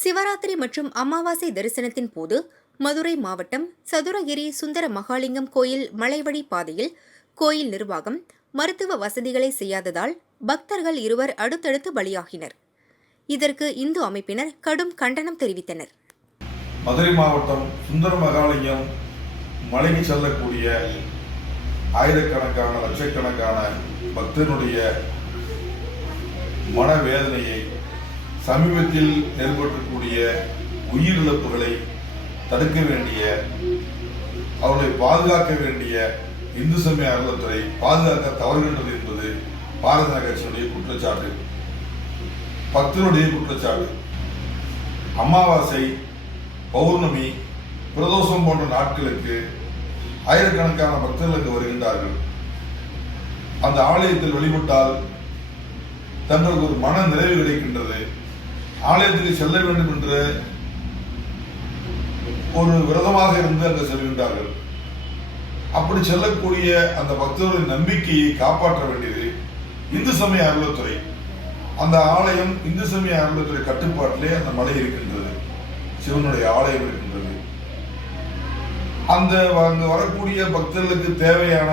சிவராத்திரி மற்றும் அமாவாசை தரிசனத்தின் போது மதுரை மாவட்டம் சதுரகிரி சுந்தர மகாலிங்கம் கோயில் மலைவழி பாதையில் கோயில் நிர்வாகம் மருத்துவ வசதிகளை செய்யாததால் பக்தர்கள் இருவர் அடுத்தடுத்து பலியாகினர். இதற்கு இந்து அமைப்பினர் கடும் கண்டனம் தெரிவித்தனர். மதுரை மாவட்டம் சுந்தர மகாலிங்கம் மலைக்கு செல்லக்கூடிய ஆயிரக்கணக்கான லட்சக்கணக்கான பக்தனுடைய மனவேதனையை சமீபத்தில் ஏற்பட்டிருக்கூடிய உயிரிழப்புகளை தடுக்க வேண்டிய அவர்களை பாதுகாக்க வேண்டிய இந்து சமய அறநிலைத்துறை பாதுகாக்க தவறுகின்றது என்பது பாரத கட்சியினுடைய குற்றச்சாட்டு. பக்தனுடைய குற்றச்சாட்டு. அமாவாசை பௌர்ணமி பிரதோஷம் போன்ற நாட்களுக்கு ஆயிரக்கணக்கான பக்தர்களுக்கு வருகின்றார்கள். அந்த ஆலயத்தில் வழிபட்டால் தங்களுக்கு ஒரு மன நிறைவு கிடைக்கின்றது. ஆலயத்துக்கு செல்ல வேண்டும் என்று ஒரு விரதமாக இருந்து அங்கு செல்கின்றார்கள். அப்படி செல்லக்கூடிய அந்த பக்தர்களின் நம்பிக்கையை காப்பாற்ற வேண்டியது இந்து சமய அருளத்துறை அந்த ஆலயம் இந்து சமய அருளத்துறை கட்டுப்பாட்டிலே அந்த மலை இருக்கின்றது. சிவனுடைய ஆலயம் இருக்கின்றது. அந்த அங்கு வரக்கூடிய பக்தர்களுக்கு தேவையான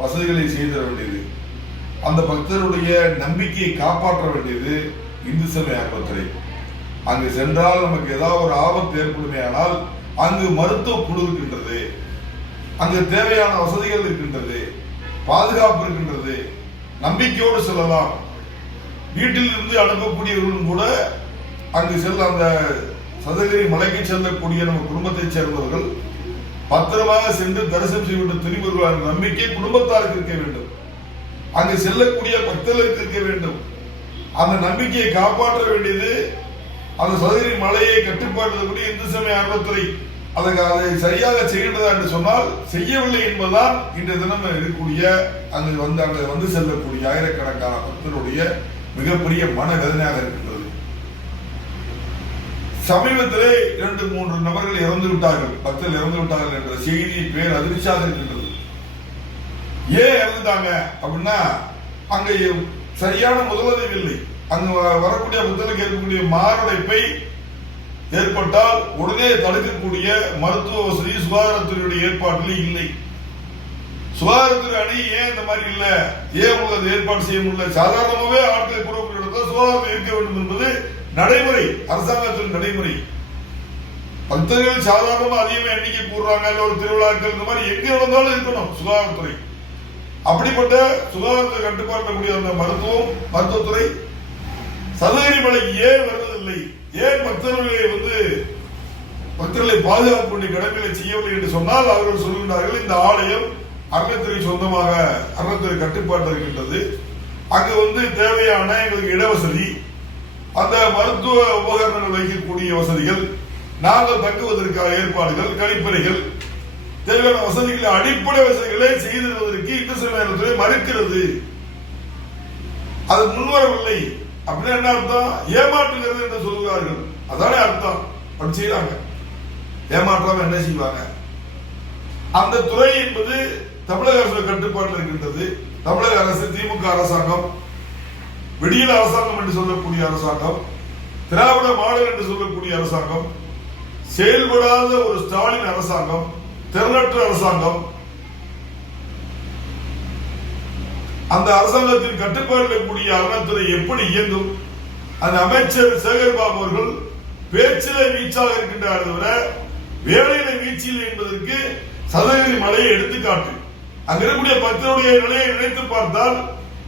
வசதிகளை செய்து தர வேண்டியது. அந்த பக்தருடைய நம்பிக்கையை காப்பாற்ற வேண்டியது இந்து சமய அறநிலைத்துறை அங்கு சென்றால் நமக்கு ஏதாவது ஒரு ஆபத்து ஏற்படுமே ஆனால் அங்கு மருத்துவ குழு இருக்கின்றது. அங்கு தேவையான வசதிகள் இருக்கின்றது. பாதுகாப்பு இருக்கின்றது. நம்பிக்கையோடு செல்லலாம். வீட்டில் இருந்து அனுப்பக்கூடியவர்களும் கூட அங்கு செல்ல அந்த சதகிரி மலைக்கு செல்லக்கூடிய நம்ம குடும்பத்தைச் சேர்ந்தவர்கள் பத்திரமாக சென்று தரிசனம் செய்துவிட்டு திரும்புகிறார் நம்பிக்கை குடும்பத்தாருக்கு இருக்க வேண்டும். அங்கு செல்லக்கூடிய பக்தர்களுக்கு இருக்க வேண்டும். அந்த நம்பிக்கையை காப்பாற்ற வேண்டியது அந்த சதுரகிரி மலையை கட்டுப்பாட்டு இந்து சமய அறத்துறை அதற்கு அதை சரியாக செய்கின்றதா என்று சொன்னால் செய்யவில்லை என்பதுதான் இன்றைய தினம் இருக்கக்கூடிய அங்கு வந்து அங்கே வந்து செல்லக்கூடிய ஆயிரக்கணக்கான பக்தருடைய மிகப்பெரிய மனவேதனையாக இருக்கின்றது. சமீபத்திலே இரண்டு மூன்று நபர்கள் இறந்து விட்டார்கள். பக்தர்கள் இறந்து விட்டார்கள் என்ற செய்தி பேர் அதிர்ச்சியாக இருக்கின்றது. ஏன் இறந்துட்டாங்க அப்படின்னா அங்கே சரியான முதலுதவி இல்லை. அங்கு வ- வரக்கூடிய முதலுக்கு இருக்கக்கூடிய மாரடைப்பை ஏற்பட்டால் உடனே தடுக்கக்கூடிய மருத்துவ வசதி சுகாதாரத்துறையுடைய ஏற்பாட்டில் இல்லை. சுகாதாரத்துறை அணி ஏன் இந்த மாதிரி இல்ல? ஏன் உங்களுக்கு அது ஏற்பாடு செய்ய முடியல? சாதாரணமாகவே ஆட்கள் கூடக்கூடிய இடத்துல சுகாதாரம் இருக்க வேண்டும் என்பது நடைமுறை அரசாங்கத்தின் நடைமுறை. பக்தர்கள் சாதாரணமாக அதிகமாக எண்ணிக்கை கூடுறாங்க ஒரு திருவிழாக்கள் இந்த மாதிரி எங்க நடந்தாலும் இருக்கணும் சுகாதாரத்துறை. அப்படிப்பட்ட சுகாதாரத்தை கட்டுப்பாட்டக்கூடிய அந்த மருத்துவம் மருத்துவத்துறை சதுகிரி மலைக்கு ஏன் வருவதில்லை? ஏன் பக்தர்களை வந்து பக்தர்களை பாதுகாப்பு பண்ணி கடமைகளை செய்யவில்லை என்று சொன்னால் அவர்கள் சொல்கின்றார்கள் இந்த ஆலயம் அறநிலைத்துறை சொந்தமாக அறநிலைத்துறை கட்டுப்பாட்டு இருக்கின்றது. அங்கு வந்து தேவையான எங்களுக்கு இடவசதி அந்த மருத்துவ உபகரணங்கள் வைக்கக்கூடிய வசதிகள் நாங்கள் தங்குவதற்கான ஏற்பாடுகள் கழிப்பறைகள் தேவையான வசதிகளை அடிப்படை வசதிகளை செய்து தருவதற்கு இந்து சமயத்துறை மறுக்கிறது. அது முன்வரவில்லை. அப்படின்னு என்ன அர்த்தம்? ஏமாற்றுகிறது என்று சொல்கிறார்கள் அதானே அர்த்தம். அப்படி செய்யறாங்க ஏமாற்றாம என்ன செய்வாங்க? அந்த துறை என்பது தமிழக அரசு கட்டுப்பாட்டில் இருக்கின்றது. தமிழக அரசு திமுக அரசாங்கம் விடியல் அரசாங்கம் என்று சொல்லக்கூடிய அரசாங்கம் திராவிட மாடல் என்று சொல்லக்கூடிய அரசாங்கம் செயல்படாத ஒரு ஸ்டாலின் அரசாங்கம் திரளற்ற அரசாங்கம். அந்த அரசாங்கத்தின் கட்டுப்பாடு இருக்கக்கூடிய அறநிலைத்துறை எப்படி இயங்கும்? அந்த அமைச்சர் சேகர்பாபு அவர்கள் பேச்சிலே வீச்சாக இருக்கின்றார் தவிர வேலையில வீச்சில் என்பதற்கு சதகிரி மலையை எடுத்துக்காட்டு. அங்க இருக்கக்கூடிய பக்தருடைய நிலையை நினைத்து பார்த்தால்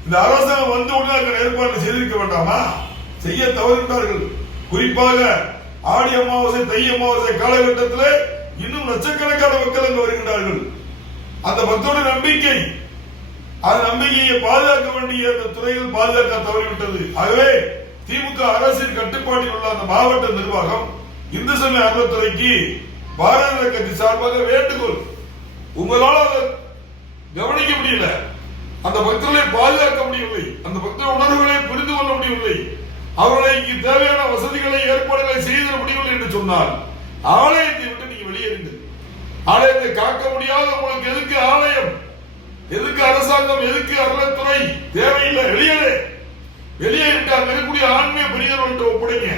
இந்த அரசாங்கம் வந்த உடனே அங்க ஏற்பாடு செய்திருக்க வேண்டாமா? செய்ய தவறுகின்றார்கள் குறிப்பாக ஆடி அமாவாசை தை அமாவாசை காலகட்டத்திலே இன்னும் லட்சக்கணக்கான மக்கள் அங்கு வருகின்றார்கள். அந்த பக்தருடைய நம்பிக்கை அந்த நம்பிக்கையை பாதுகாக்க வேண்டிய அந்த துறையில் பாதுகாக்க தவறிவிட்டது. ஆகவே திமுக அரசின் கட்டுப்பாட்டில் உள்ள அந்த மாவட்ட நிர்வாகம் இந்து சமய அறத்துறைக்கு பாரதிய கட்சி சார்பாக வேண்டுகோள். உங்களால் அதை கவனிக்க முடியல. அந்த பக்தர்களை பாதுகாக்க முடியவில்லை. அந்த பக்தர் உணர்வுகளை புரிந்து கொள்ள முடியவில்லை. அவர்களுக்கு தேவையான வசதிகளை ஏற்பாடுகளை செய்து முடியவில்லை என்று சொன்னால் ஆலயத்தை விட்டு நீங்க வெளியேறுங்கள் ஆலயத்தை காக்க முடியாத உங்களுக்கு எதுக்கு ஆலயம்? எதுக்கு அரசாங்கம்? எதுக்கு அறநிலைத்துறை தேவையில்லை. வெளியேறு வெளியே விட்டு அங்க இருக்கக்கூடிய ஆன்மீக பெரியவர்கள்ட்ட ஒப்படைங்க.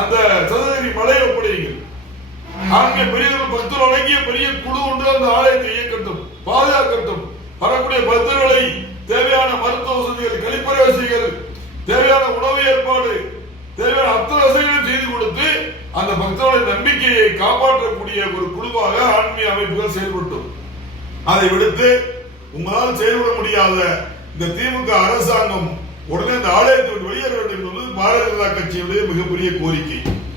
அந்த சதுரகிரி மலையை ஒப்படைங்க. ஆண்மை பெரியவர்கள் பக்தர் வழங்கிய பெரிய குழு ஒன்று அந்த ஆலயத்தை இயக்கட்டும் பாதுகாக்கட்டும். வரக்கூடிய பக்தர்களை தேவையான மருத்துவ வசதி கழிப்பறை வசதிகள் தேவையான உணவு ஏற்பாடு தேவையான அத்தனை வசதிகளையும் செய்து கொடுத்து அந்த பக்தர்களுடைய நம்பிக்கையை காப்பாற்றக்கூடிய ஒரு குழுவாக ஆன்மீக அமைப்புகள் செயல்பட்டும். அதை விடுத்து உங்களால் செயல்பட முடியாத இந்த திமுக அரசாங்கம் உடனே இந்த ஆலயத்தை விட்டு வெளியேற வேண்டும் என்பது பாரதிய ஜனதா கட்சியுடைய மிகப்பெரிய கோரிக்கை.